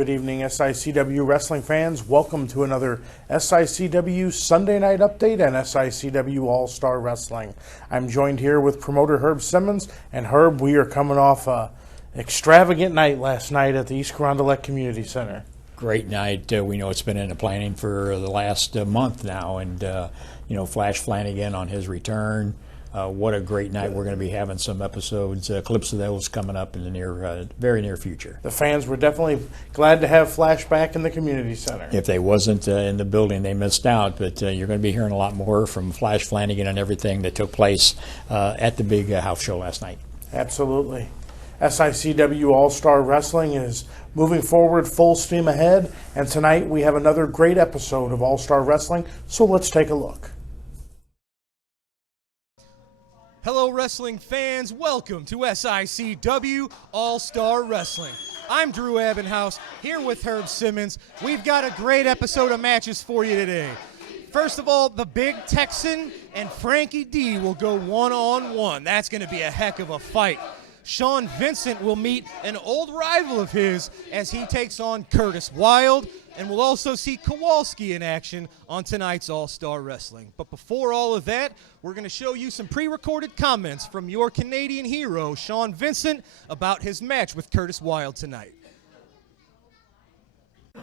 Good evening, SICW wrestling fans. Welcome to another SICW Sunday Night Update and SICW All-Star Wrestling. I'm joined here with promoter Herb Simmons. And Herb, we are coming off an extravagant night last night at the East Carondelet Community Center. Great night. We know it's been in the planning for the last month now. And, Flash Flanagan on his return. What a great night. We're going to be having some episodes, clips of those coming up in the very near future. The fans were definitely glad to have Flash back in the community center. If they wasn't in the building, they missed out. But you're going to be hearing a lot more from Flash Flanagan and everything that took place at the big house show last night. Absolutely. SICW All-Star Wrestling is moving forward full steam ahead. And tonight we have another great episode of All-Star Wrestling. So let's take a look. Hello, wrestling fans. Welcome to SICW All-Star Wrestling. I'm Drew Abbenhouse, here with Herb Simmons. We've got a great episode of matches for you today. First of all, the Big Texan and Frankie D will go one-on-one. That's going to be a heck of a fight. Sean Vincent will meet an old rival of his as he takes on Curtis Wilde, and we'll also see Kowalski in action on tonight's All-Star Wrestling. But before all of that, we're going to show you some pre-recorded comments from your Canadian hero, Sean Vincent, about his match with Curtis Wilde tonight.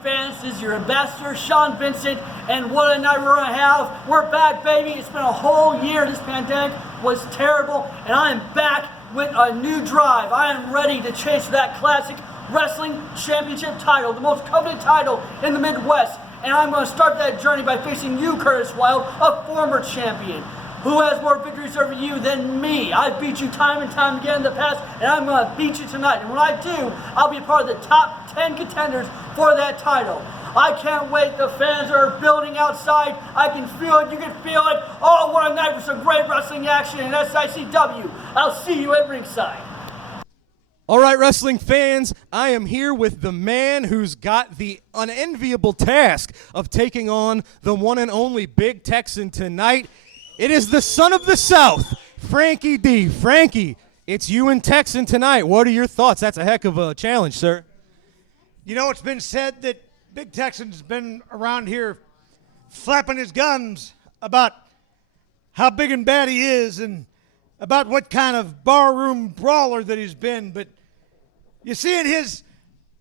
Fans, this is your ambassador, Sean Vincent, and what a night we're going to have. We're back, baby. It's been a whole year. This pandemic was terrible, and I am back with a new drive. I am ready to chase for that classic wrestling championship title, the most coveted title in the Midwest. And I'm going to start that journey by facing you, Curtis Wilde, a former champion. Who has more victories over you than me? I've beat you time and time again in the past, and I'm going to beat you tonight. And when I do, I'll be part of the top 10 contenders for that title. I can't wait. The fans are building outside. I can feel it. You can feel it. Oh, what a night for some great wrestling action in SICW. I'll see you at ringside. All right, wrestling fans, I am here with the man who's got the unenviable task of taking on the one and only Big Texan tonight. It is the son of the South, Frankie D. Frankie, it's you and Texan tonight. What are your thoughts? That's a heck of a challenge, sir. You know, it's been said that Big Texan's been around here flapping his gums about how big and bad he is and about what kind of barroom brawler that he's been. But you see, in his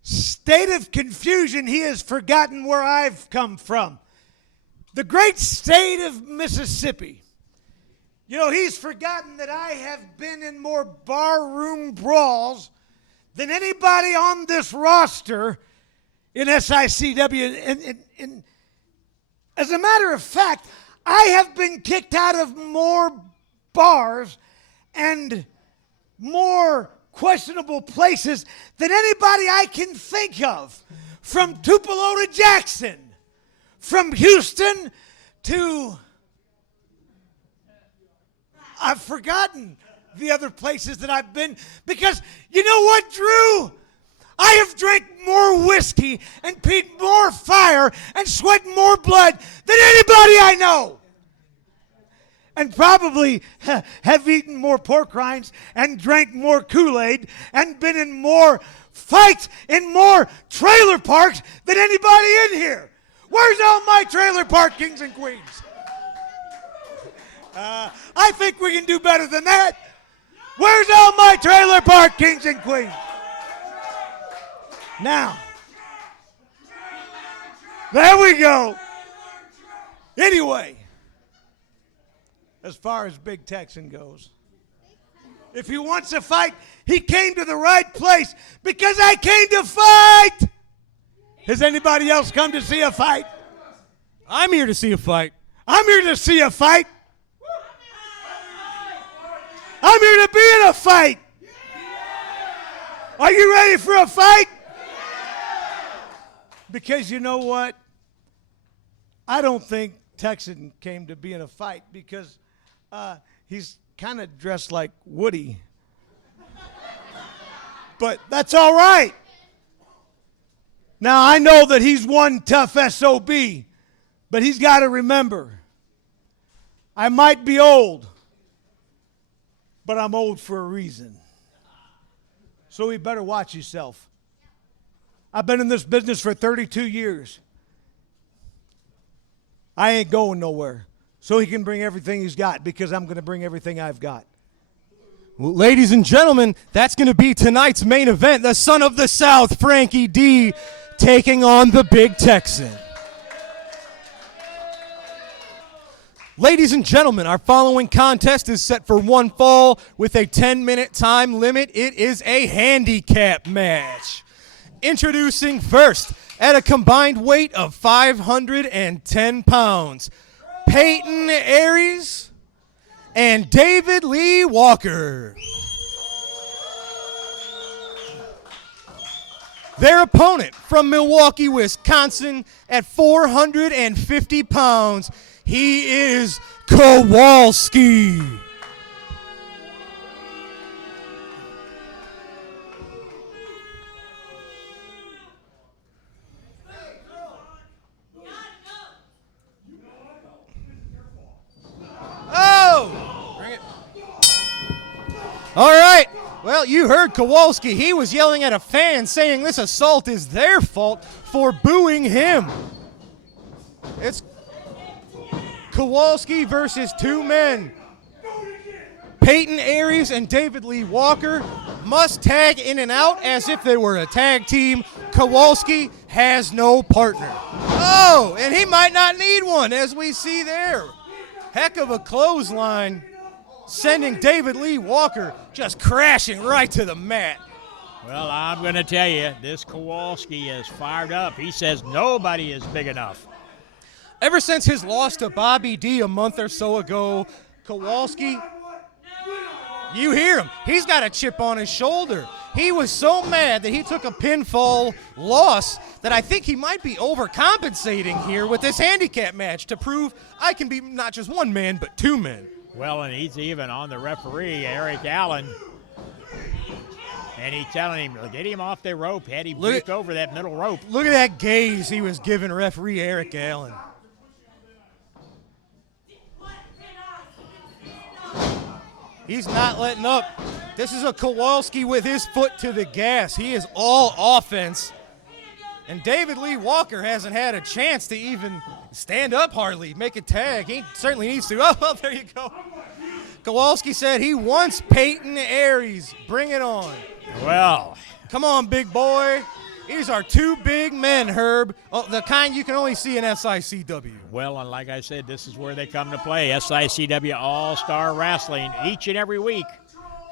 state of confusion, he has forgotten where I've come from. The great state of Mississippi. You know, he's forgotten that I have been in more barroom brawls than anybody on this roster in SICW. And as a matter of fact, I have been kicked out of more bars and more questionable places than anybody I can think of. From Tupelo to Jackson, from Houston to... I've forgotten the other places that I've been because you know what, Drew? I have drank more whiskey and peed more fire and sweat more blood than anybody I know. And probably have eaten more pork rinds and drank more Kool-Aid and been in more fights in more trailer parks than anybody in here. Where's all my trailer park kings and queens? I think we can do better than that. Where's all my trailer park kings and queens? Now, there we go. Anyway, as far as Big Texan goes, if he wants a fight, he came to the right place because I came to fight. Has anybody else come to see a fight? I'm here to see a fight. I'm here to see a fight. I'm here to be in a fight. Are you ready for a fight? Because you know what? I don't think Texan came to be in a fight because he's kind of dressed like Woody. But that's all right. Now, I know that he's one tough SOB, but he's got to remember, I might be old, but I'm old for a reason. So he better watch himself. I've been in this business for 32 years. I ain't going nowhere. So he can bring everything he's got because I'm going to bring everything I've got. Well, ladies and gentlemen, that's going to be tonight's main event. The son of the South, Frankie D, taking on the Big Texan. Ladies and gentlemen, our following contest is set for one fall with a 10-minute time limit. It is a handicap match. Introducing first, at a combined weight of 510 pounds, Peyton Aries and David Lee Walker. Their opponent from Milwaukee, Wisconsin, at 450 pounds, he is Kowalski. Oh! Bring it. All right. Well, you heard Kowalski. He was yelling at a fan saying this assault is their fault for booing him. It's Kowalski versus two men. Peyton Aries and David Lee Walker must tag in and out as if they were a tag team. Kowalski has no partner. Oh, and he might not need one, as we see there. Heck of a clothesline, sending David Lee Walker just crashing right to the mat. Well, I'm going to tell you, this Kowalski is fired up. He says nobody is big enough. Ever since his loss to Bobby D a month or so ago, Kowalski, you hear him. He's got a chip on his shoulder. He was so mad that he took a pinfall loss that I think he might be overcompensating here with this handicap match to prove I can be not just one man, but two men. Well, and he's even on the referee, Eric Allen. And he's telling him, get him off the rope. Had him break over that middle rope. Look at that gaze he was giving referee Eric Allen. He's not letting up. This is a Kowalski with his foot to the gas. He is all offense. And David Lee Walker hasn't had a chance to even stand up hardly, make a tag. He certainly needs to. Oh, there you go. Kowalski said he wants Peyton Aries. Bring it on. Well, come on, big boy. These are two big men, Herb. Oh, the kind you can only see in SICW. Well, and like I said, this is where they come to play. SICW All-Star Wrestling each and every week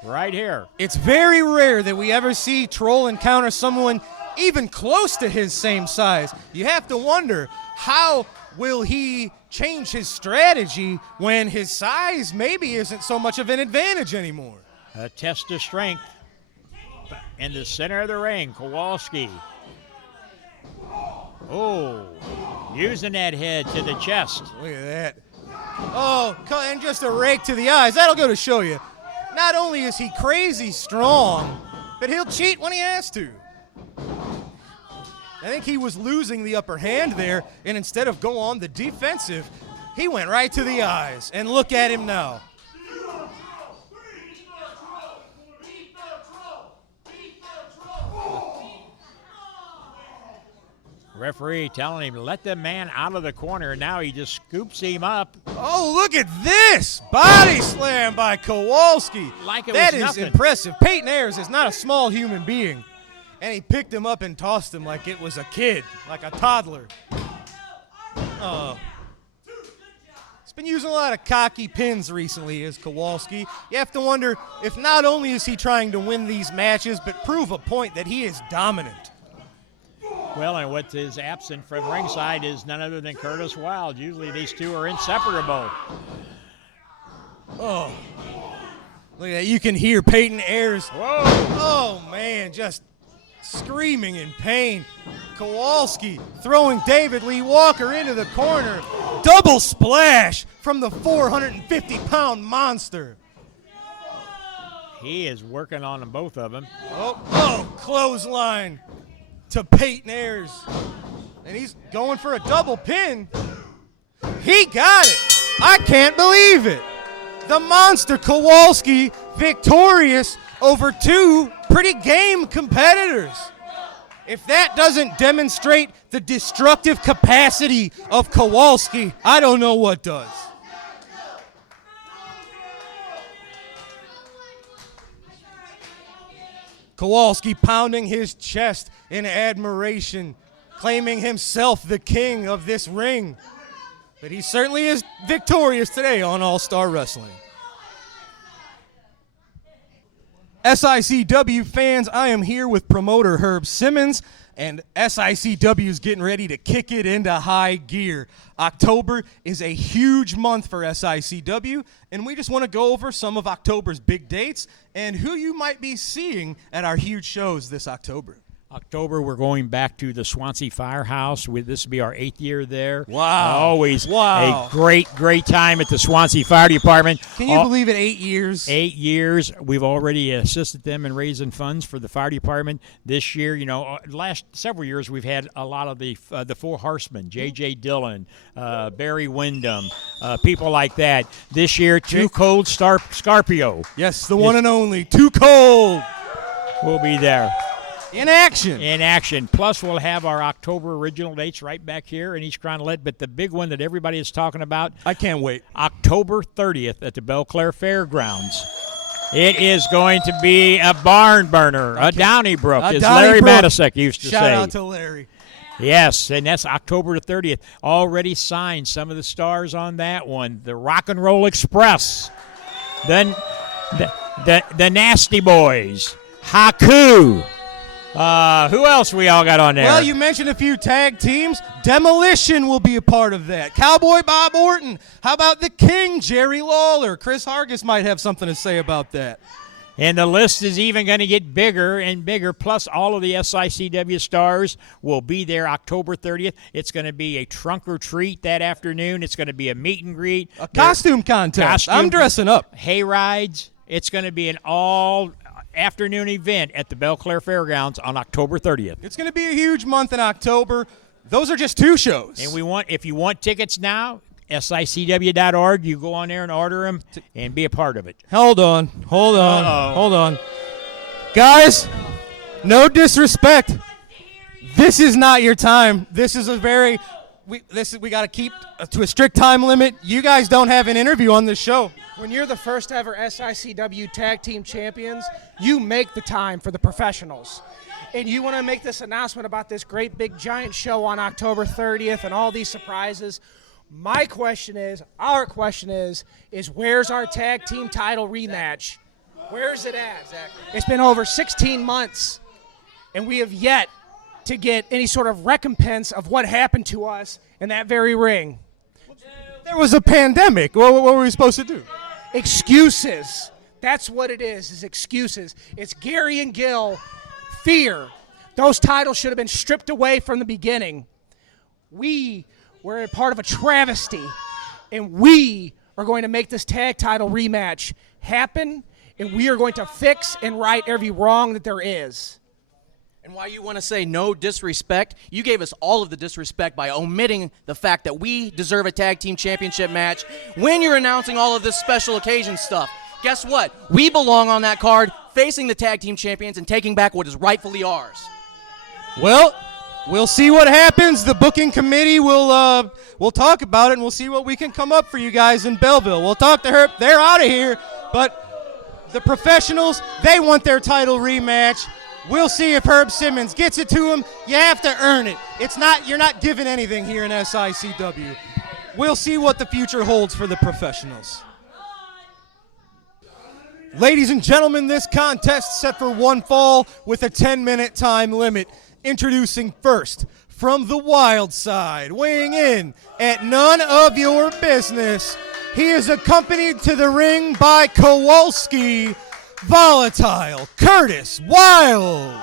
right here. It's very rare that we ever see Troll encounter someone even close to his same size. You have to wonder, how will he change his strategy when his size maybe isn't so much of an advantage anymore? A test of strength. In the center of the ring, Kowalski. Oh, using that head to the chest. Look at that. Oh, and just a rake to the eyes. That'll go to show you. Not only is he crazy strong, but he'll cheat when he has to. I think he was losing the upper hand there, and instead of go on the defensive, he went right to the eyes. And look at him now. Referee telling him to let the man out of the corner. Now he just scoops him up. Oh, look at this. Body slam by Kowalski. Like it that was nothing. That is impressive. Peyton Ayers is not a small human being. And he picked him up and tossed him like it was a kid, like a toddler. He's been using a lot of cocky pins recently, is Kowalski. You have to wonder if not only is he trying to win these matches, but prove a point that he is dominant. Well, and what is absent from ringside is none other than Curtis Wilde. Usually these two are inseparable. Oh, look at that. You can hear Peyton Ayers. Whoa. Oh, man, just screaming in pain. Kowalski throwing David Lee Walker into the corner. Double splash from the 450-pound monster. He is working on them, both of them. Oh, clothesline to Peyton Ayers. And he's going for a double pin. He got it. I can't believe it. The monster Kowalski victorious over two pretty game competitors. If that doesn't demonstrate the destructive capacity of Kowalski, I don't know what does. Kowalski pounding his chest in admiration, claiming himself the king of this ring. But he certainly is victorious today on All-Star Wrestling. SICW fans, I am here with promoter Herb Simmons, and SICW is getting ready to kick it into high gear. October is a huge month for SICW, and we just want to go over some of October's big dates and who you might be seeing at our huge shows this October. October, we're going back to the Swansea Firehouse. This will be our 8th year there. Wow. Always Wow. a great time at the Swansea Fire Department. Can you believe it, 8 years? 8 years. We've already assisted them in raising funds for the fire department. This year, last several years, we've had a lot of the Four Horsemen, J.J. Dillon, Barry Windham, people like that. This year, Too Cold Scorpio. Yes, the one and only Too Cold. We'll be there. In action. In action. Plus, we'll have our October original dates right back here in East Cronolette. But the big one that everybody is talking about, I can't wait. October 30th at the Belclair Fairgrounds. It is going to be a barn burner, a Donnybrook, as Larry Matisek used to say. Shout out to Larry. Yes, and that's October the 30th. Already signed some of the stars on that one. The Rock and Roll Express. Then the Nasty Boys. Haku. Who else we all got on there? Well, you mentioned a few tag teams. Demolition will be a part of that. Cowboy Bob Orton. How about the King, Jerry Lawler? Chris Hargis might have something to say about that. And the list is even going to get bigger and bigger. Plus, all of the SICW stars will be there October 30th. It's going to be a trunk or treat that afternoon. It's going to be a meet and greet. A costume contest. I'm dressing up. Hay rides. It's going to be an all-afternoon event at the Belclair Fairgrounds on October 30th. It's going to be a huge month in October. Those are just 2 shows. And if you want tickets now, SICW.org, you go on there and order them and be a part of it. Hold on. Guys, no disrespect. This is not your time. This is we got to keep to a strict time limit. You guys don't have an interview on this show. When you're the first ever SICW Tag Team Champions, you make the time for the professionals. And you want to make this announcement about this great big giant show on October 30th and all these surprises. Our question is where's our tag team title rematch? Where's it at? Exactly. It's been over 16 months, and we have yet to get any sort of recompense of what happened to us in that very ring. There was a pandemic. What were we supposed to do? Excuses. That's what it is excuses. It's Gary and Gil, fear. Those titles should have been stripped away from the beginning. We were a part of a travesty, and we are going to make this tag title rematch happen, and we are going to fix and right every wrong that there is. And while you want to say no disrespect, you gave us all of the disrespect by omitting the fact that we deserve a tag team championship match when you're announcing all of this special occasion stuff. Guess what? We belong on that card, facing the tag team champions and taking back what is rightfully ours. Well, we'll see what happens. The booking committee will talk about it, and we'll see what we can come up for you guys in Belleville. We'll talk to her. They're out of here, but the professionals, they want their title rematch. We'll see if Herb Simmons gets it to him. You have to earn it. You're not given anything here in SICW. We'll see what the future holds for the professionals. Ladies and gentlemen, this contest set for one fall with a 10-minute time limit. Introducing first, from the wild side, weighing in at none of your business, he is accompanied to the ring by Kowalski, Volatile Curtis Wild.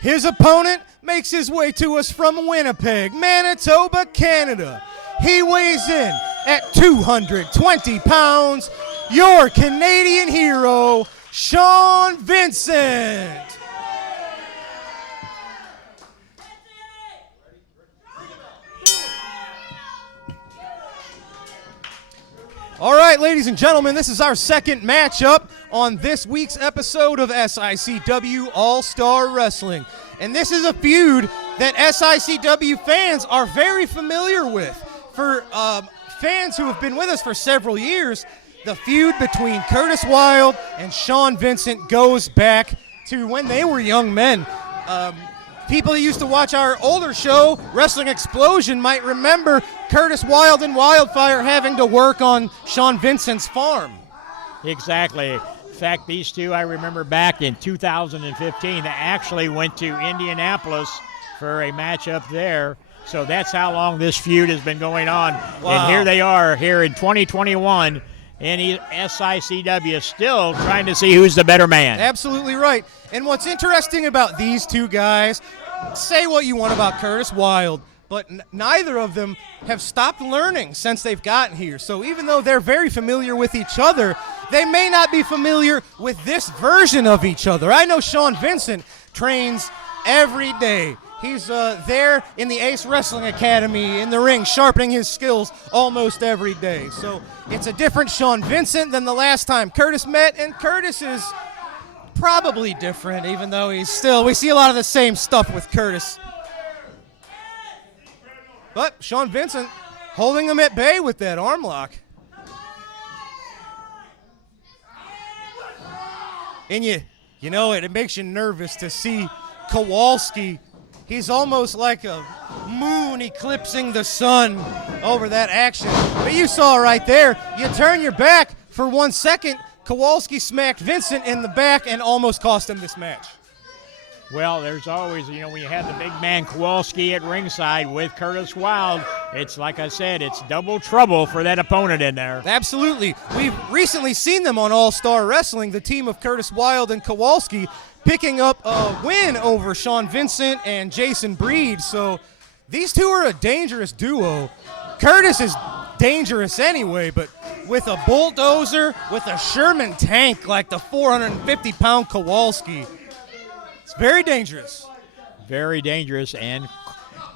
His opponent makes his way to us from Winnipeg, Manitoba, Canada. He weighs in at 220 pounds, your Canadian hero, Sean Vincent. All right, ladies and gentlemen, this is our second matchup. on this week's episode of SICW All-Star Wrestling. And this is a feud that SICW fans are very familiar with. For fans who have been with us for several years, the feud between Curtis Wilde and Sean Vincent goes back to when they were young men. People who used to watch our older show, Wrestling Explosion, might remember Curtis Wilde and Wildfire having to work on Sean Vincent's farm. Exactly. In fact, these two, I remember back in 2015, they actually went to Indianapolis for a matchup there. So that's how long this feud has been going on. Wow. And here they are here in 2021 in SICW, still trying to see who's the better man. Absolutely right. And what's interesting about these two guys, say what you want about Curtis Wilde, but neither of them have stopped learning since they've gotten here. So even though they're very familiar with each other, they may not be familiar with this version of each other. I know Sean Vincent trains every day. He's there in the Ace Wrestling Academy in the ring, sharpening his skills almost every day. So it's a different Sean Vincent than the last time Curtis met, and Curtis is probably different, even though we see a lot of the same stuff with Curtis. But Sean Vincent holding him at bay with that arm lock. And you know it makes you nervous to see Kowalski. He's almost like a moon eclipsing the sun over that action. But you saw right there, you turn your back for 1 second, Kowalski smacked Vincent in the back and almost cost him this match. Well, there's always, when you have the big man Kowalski at ringside with Curtis Wilde, it's like I said, it's double trouble for that opponent in there. Absolutely. We've recently seen them on All-Star Wrestling, the team of Curtis Wilde and Kowalski, picking up a win over Sean Vincent and Jason Breed. So these two are a dangerous duo. Curtis is dangerous anyway, but with a bulldozer, with a Sherman tank like the 450-pound Kowalski, it's very dangerous. Very dangerous, and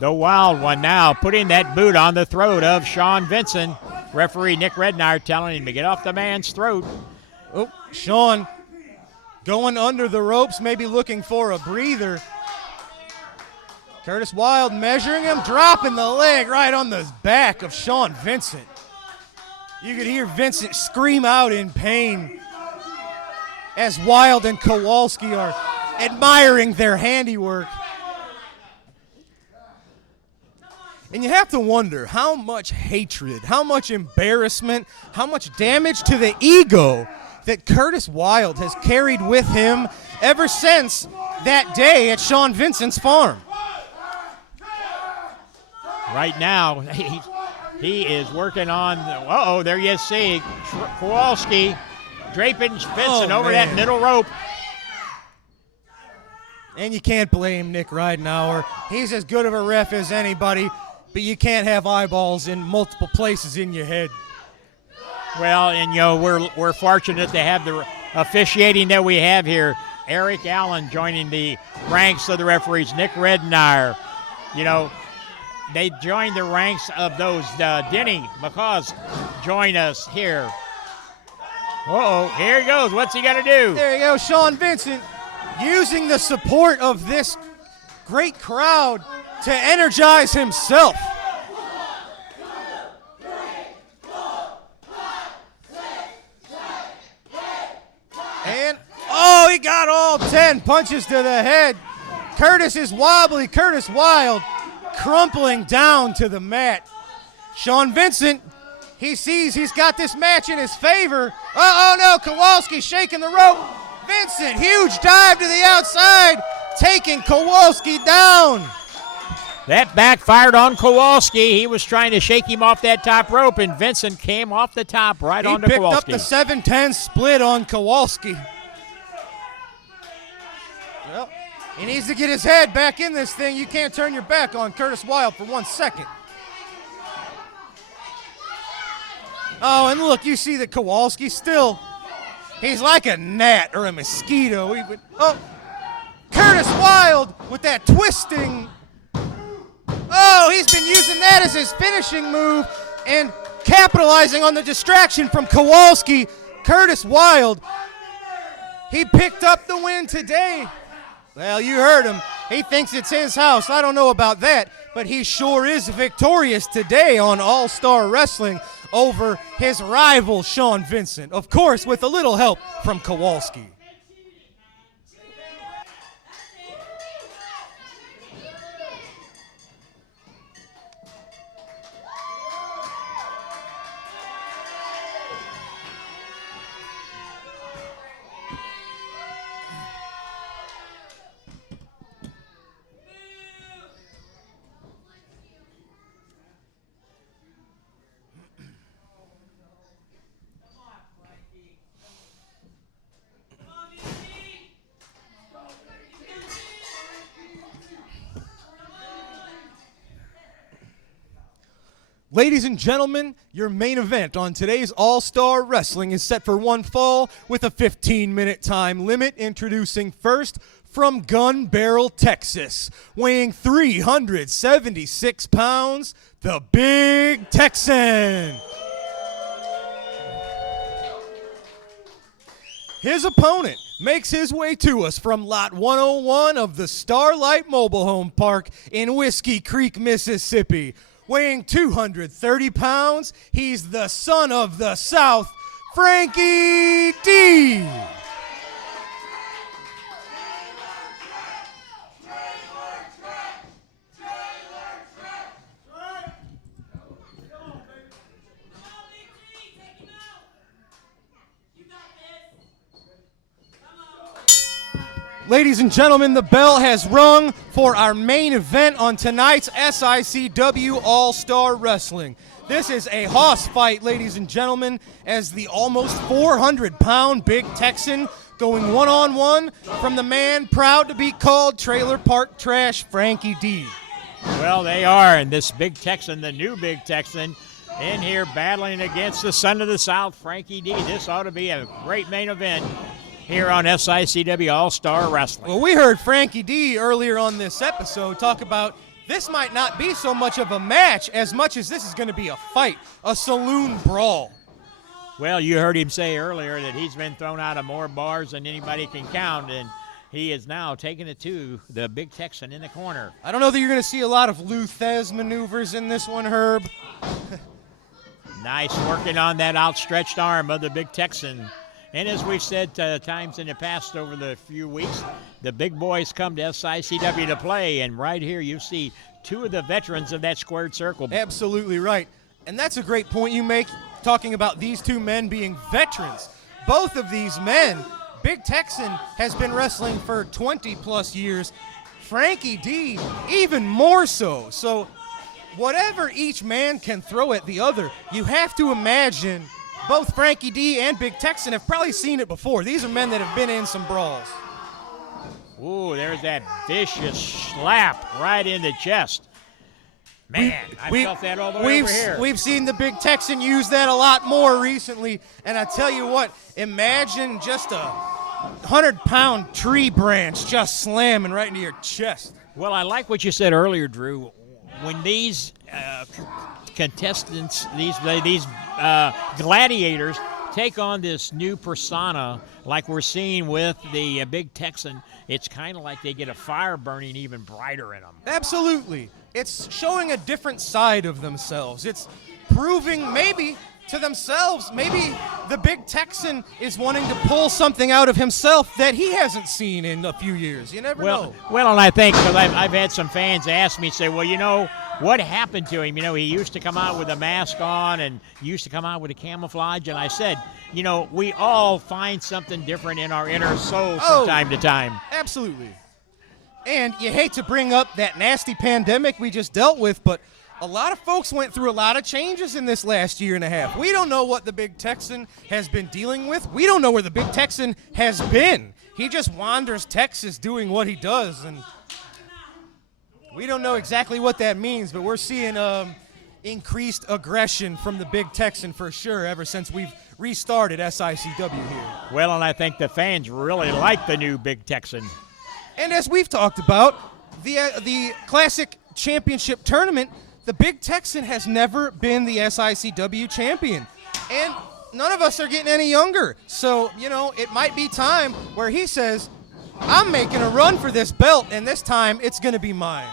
the Wild one now putting that boot on the throat of Sean Vincent. Referee Nick Redknapp telling him to get off the man's throat. Oh, Sean going under the ropes, maybe looking for a breather. Curtis Wilde measuring him, dropping the leg right on the back of Sean Vincent. You could hear Vincent scream out in pain as Wilde and Kowalski are admiring their handiwork. And you have to wonder how much hatred, how much embarrassment, how much damage to the ego that Curtis Wilde has carried with him ever since that day at Sean Vincent's farm. Right now, he is working on, there you see, Kowalski draping Vincent over that middle rope. And you can't blame Nick Ridenauer. He's as good of a ref as anybody, but you can't have eyeballs in multiple places in your head. Well, and we're fortunate to have the officiating that we have here. Eric Allen joining the ranks of the referees. Nick Redknapp, they joined the ranks of those. Denny McCaws join us here. Here he goes. What's he got to do? There you go, Sean Vincent using the support of this great crowd to energize himself. And, he got all 10 punches to the head. Curtis is wobbly. Curtis Wilde crumpling down to the mat. Sean Vincent, he sees he's got this match in his favor. No, Kowalski shaking the rope. Vincent, huge dive to the outside, taking Kowalski down. That backfired on Kowalski. He was trying to shake him off that top rope, and Vincent came off the top right onto Kowalski. He picked up the 7-10 split on Kowalski. Well, he needs to get his head back in this thing. You can't turn your back on Curtis Wilde for 1 second. And look, you see that Kowalski still, he's like a gnat or a mosquito. Curtis Wilde with that twisting. He's been using that as his finishing move and capitalizing on the distraction from Kowalski. Curtis Wilde He picked up the win today. Well, you heard him. He thinks it's his house. I don't know about that, but he sure is victorious today on All-Star Wrestling over his rival, Sean Vincent. Of course, with a little help from Kowalski. Ladies and gentlemen, your main event on today's All-Star Wrestling is set for one fall with a 15-minute time limit. Introducing first from Gun Barrel, Texas, weighing 376 pounds, the Big Texan. His opponent makes his way to us from Lot 101 of the Starlight Mobile Home Park in Whiskey Creek, Mississippi. Weighing 230 pounds, he's the son of the South, Frankie D. Ladies and gentlemen, the bell has rung for our main event on tonight's SICW All-Star Wrestling. This is a hoss fight, ladies and gentlemen, as the almost 400-pound Big Texan going one-on-one from the man proud to be called Trailer Park Trash, Frankie D. Well, they are, and this Big Texan, the new Big Texan, in here battling against the son of the South, Frankie D. This ought to be a great main event here on SICW All-Star Wrestling. Well, we heard Frankie D earlier on this episode talk about this might not be so much of a match as much as this is going to be a fight, a saloon brawl. Well, you heard him say earlier that he's been thrown out of more bars than anybody can count, and he is now taking it to the Big Texan in the corner. I don't know that you're going to see a lot of Lou Thez maneuvers in this one, Herb. Nice working on that outstretched arm of the Big Texan. And as we've said times in the past over the few weeks, the big boys come to SICW to play, and right here you see two of the veterans of that squared circle. Absolutely right. And that's a great point you make, talking about these two men being veterans. Both of these men, Big Texan has been wrestling for 20-plus years. Frankie D, even more so. So whatever each man can throw at the other, you have to imagine both Frankie D and Big Texan have probably seen it before. These are men that have been in some brawls. Ooh, there's that vicious slap right in the chest. Man, I felt that all the way over here. We've seen the Big Texan use that a lot more recently, and I tell you what, imagine just a 100-pound tree branch just slamming right into your chest. Well, I like what you said earlier, Drew. When these contestants, these gladiators take on this new persona like we're seeing with the Big Texan, it's kind of like they get a fire burning even brighter in them. Absolutely. It's showing a different side of themselves. It's proving maybe to themselves, maybe the Big Texan is wanting to pull something out of himself that he hasn't seen in a few years. You never know. Well, and I think, because I've had some fans ask me, say, well, you know, what happened to him? You know, he used to come out with a mask on and used to come out with a camouflage. And I said, you know, we all find something different in our inner soul from time to time. Absolutely. And you hate to bring up that nasty pandemic we just dealt with, but a lot of folks went through a lot of changes in this last year and a half. We don't know what the Big Texan has been dealing with. We don't know where the Big Texan has been. He just wanders Texas doing what he does, and we don't know exactly what that means, but we're seeing increased aggression from the Big Texan for sure ever since we've restarted SICW here. Well, and I think the fans really like the new Big Texan. And as we've talked about, the Classic Championship Tournament, the Big Texan has never been the SICW champion. And none of us are getting any younger. So, it might be time where he says, I'm making a run for this belt, and this time it's going to be mine.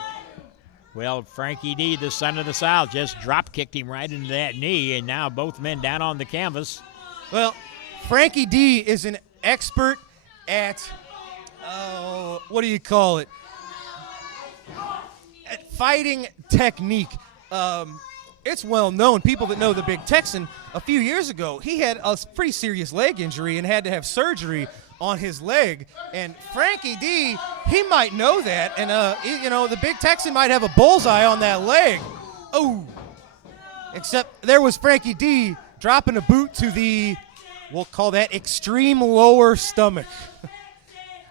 Well, Frankie D, the son of the South, just drop-kicked him right into that knee, and now both men down on the canvas. Well, Frankie D is an expert at, what do you call it? At fighting technique. It's well known. People that know the Big Texan, a few years ago, he had a pretty serious leg injury and had to have surgery on his leg. And Frankie D, he might know that. And, the Big Texan might have a bullseye on that leg. Oh. Except there was Frankie D dropping a boot to the, we'll call that extreme lower stomach.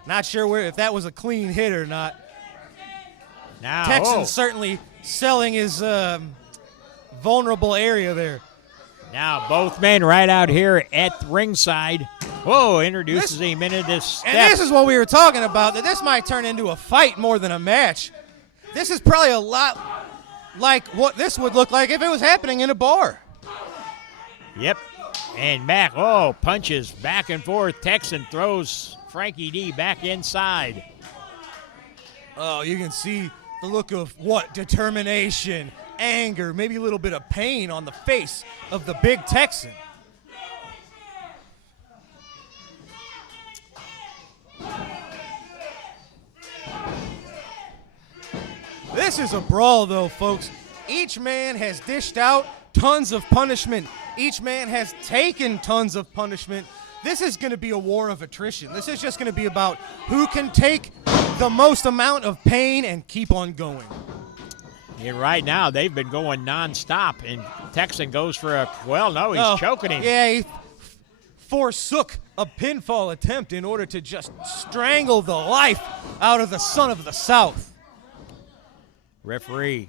Not sure if that was a clean hit or not. Now, Texan's certainly selling his vulnerable area there. Now both men right out here at the ringside. Whoa, introduces him into this step. And this is what we were talking about, that this might turn into a fight more than a match. This is probably a lot like what this would look like if it was happening in a bar. Yep. And back, punches back and forth. Texan throws Frankie D back inside. Oh, you can see the look of determination, anger, maybe a little bit of pain on the face of the Big Texan. This is a brawl, though, folks. Each man has dished out tons of punishment. Each man has taken tons of punishment. This is going to be a war of attrition. This is just going to be about who can take the most amount of pain and keep on going. And right now, they've been going nonstop, and Texan goes for he's choking him. Yeah, he forsook a pinfall attempt in order to just strangle the life out of the son of the South. Referee,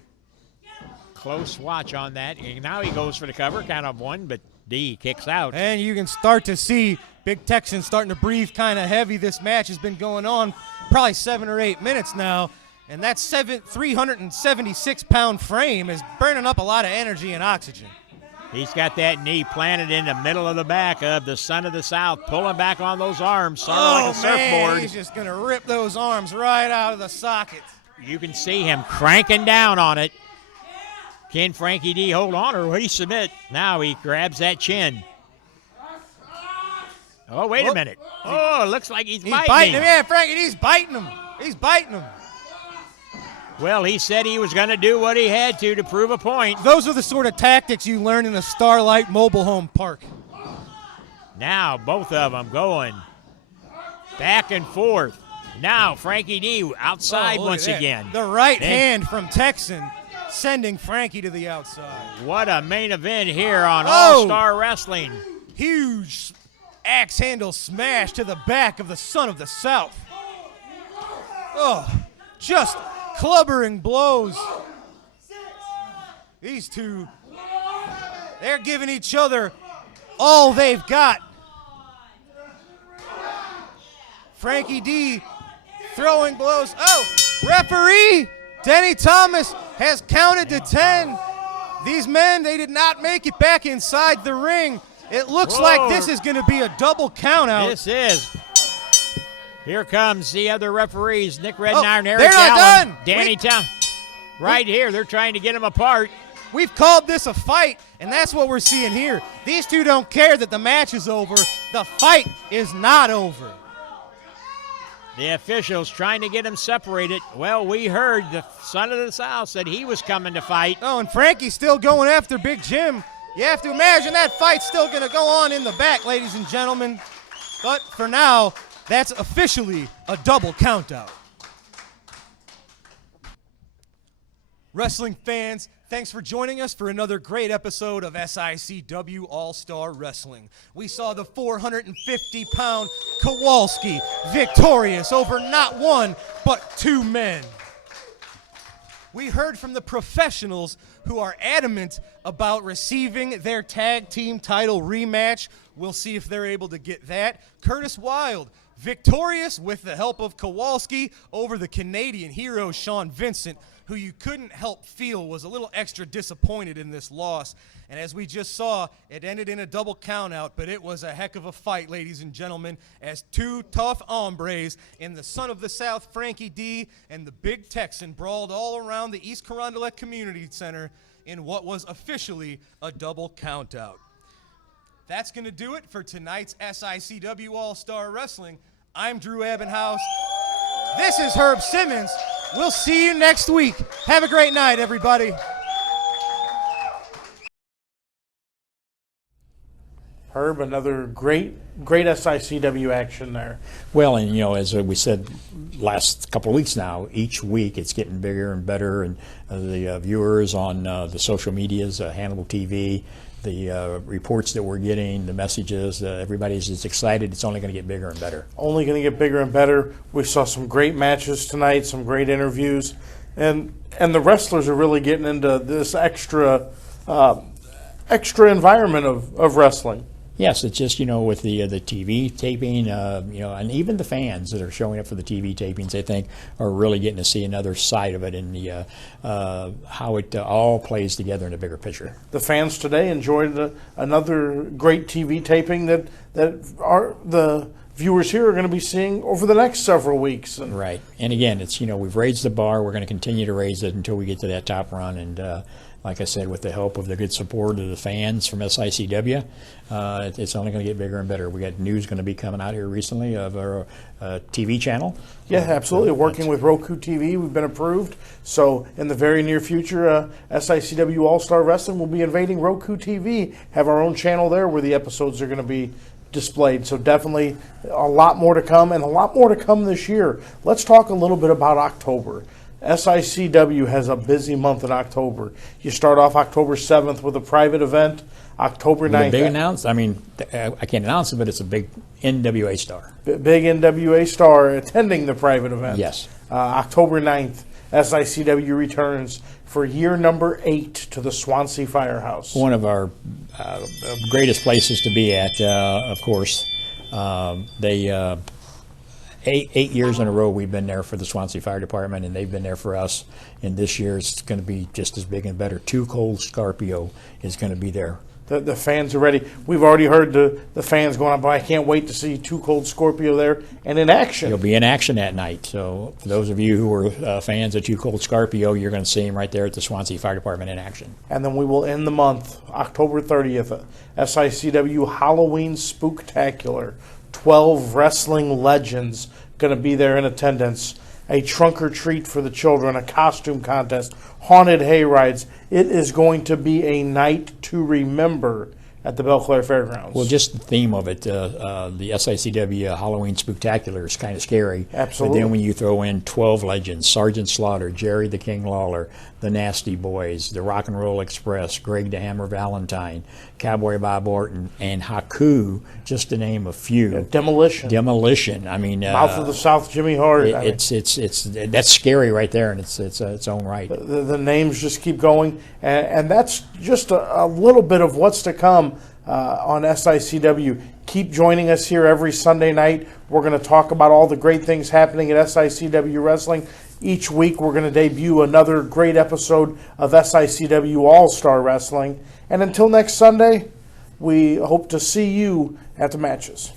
close watch on that. And now he goes for the cover, count of one, but D kicks out. And you can start to see Big Texan starting to breathe kind of heavy. This match has been going on probably 7 or 8 minutes now. And that 376-pound frame is burning up a lot of energy and oxygen. He's got that knee planted in the middle of the back of the son of the South, pulling back on those arms, sort of like a surfboard. He's just going to rip those arms right out of the socket. You can see him cranking down on it. Can Frankie D hold on, or will he submit? Now he grabs that chin. Oh, wait a minute. Oh, it looks like he's biting him. Yeah, Frankie D's biting him. He's biting him. Well, he said he was going to do what he had to prove a point. Those are the sort of tactics you learn in the Starlight Mobile Home Park. Now both of them going back and forth. Now Frankie D outside once again. The right hand from Texan sending Frankie to the outside. What a main event here on All-Star Wrestling. Huge axe handle smash to the back of the son of the South. Oh, just clubbering blows. These two, they're giving each other all they've got. Frankie D throwing blows. Oh, referee Denny Thomas has counted to 10. These men, they did not make it back inside the ring. It looks like this is going to be a double count out. This is. Here comes the other referees, Nick Redknapp and Eric Allen. They're not done. Danny Thomas. Right here, they're trying to get them apart. We've called this a fight, and that's what we're seeing here. These two don't care that the match is over. The fight is not over. The officials trying to get them separated. Well, we heard the son of the South said he was coming to fight. Oh, and Frankie's still going after Big Jim. You have to imagine that fight's still going to go on in the back, ladies and gentlemen. But for now, that's officially a double countout. Wrestling fans, thanks for joining us for another great episode of SICW All-Star Wrestling. We saw the 450-pound Kowalski victorious over not one, but two men. We heard from the professionals who are adamant about receiving their tag team title rematch. We'll see if they're able to get that. Curtis Wilde, victorious with the help of Kowalski over the Canadian hero Sean Vincent, who you couldn't help feel was a little extra disappointed in this loss. And as we just saw, it ended in a double countout, but it was a heck of a fight, ladies and gentlemen, as two tough hombres in the son of the South, Frankie D, and the Big Texan brawled all around the East Carondelet Community Center in what was officially a double countout. That's going to do it for tonight's SICW All-Star Wrestling. I'm Drew Abbenhouse. This is Herb Simmons. We'll see you next week. Have a great night, everybody. Herb, another great SICW action there. Well, and as we said last couple of weeks now, each week it's getting bigger and better, and the viewers on the social medias, Hannibal TV, the reports that we're getting, the messages, everybody's just excited. It's only going to get bigger and better. Only going to get bigger and better. We saw some great matches tonight, some great interviews, and the wrestlers are really getting into this extra environment of wrestling. Yes, it's just, with the TV taping, and even the fans that are showing up for the TV tapings, I think, are really getting to see another side of it and the how it all plays together in a bigger picture. The fans today enjoyed another great TV taping that the viewers here are going to be seeing over the next several weeks. Right. And again, it's, we've raised the bar. We're going to continue to raise it until we get to that top run. And like I said, with the help of the good support of the fans from SICW, it's only going to get bigger and better. We got news going to be coming out here recently of our TV channel. Yeah, absolutely. Working with Roku TV, we've been approved. So in the very near future, SICW All-Star Wrestling will be invading Roku TV, have our own channel there where the episodes are going to be displayed. So definitely a lot more to come, and a lot more to come this year. Let's talk a little bit about October. SICW has a busy month in October. You start off October 7th with a private event. October 9th. A big announce. I mean, I can't announce it, but it's a big NWA star. Big NWA star attending the private event. Yes. October 9th, SICW returns for year number 8 to the Swansea Firehouse. One of our greatest places to be at, of course. They 8 years in a row we've been there for the Swansea Fire Department, and they've been there for us. And this year it's going to be just as big and better. Too Cold Scorpio is going to be there. The fans are ready. We've already heard the fans going on, but I can't wait to see Too Cold Scorpio there and in action. He'll be in action that night. So for those of you who are fans of Too Cold Scorpio, you're going to see him right there at the Swansea Fire Department in action. And then we will end the month, October 30th, SICW Halloween Spooktacular. 12 wrestling legends going to be there in attendance. A trunk or treat for the children, a costume contest, haunted hay rides. It is going to be a night to remember at the Belle Claire Fairgrounds. Well, just the theme of it, the SICW Halloween Spooktacular is kind of scary. Absolutely. But then when you throw in 12 legends, Sergeant Slaughter, Jerry the King Lawler, the Nasty Boys, the Rock and Roll Express, Greg the Hammer Valentine, Cowboy Bob Orton, and Haku, just to name a few. Yeah, Demolition. I mean, Mouth of the South, Jimmy Hart. It's that's scary right there, and it's its own right. The names just keep going, and that's just a little bit of what's to come on SICW. Keep joining us here every Sunday night. We're going to talk about all the great things happening at SICW Wrestling. Each week we're going to debut another great episode of SICW All-Star Wrestling. And until next Sunday, we hope to see you at the matches.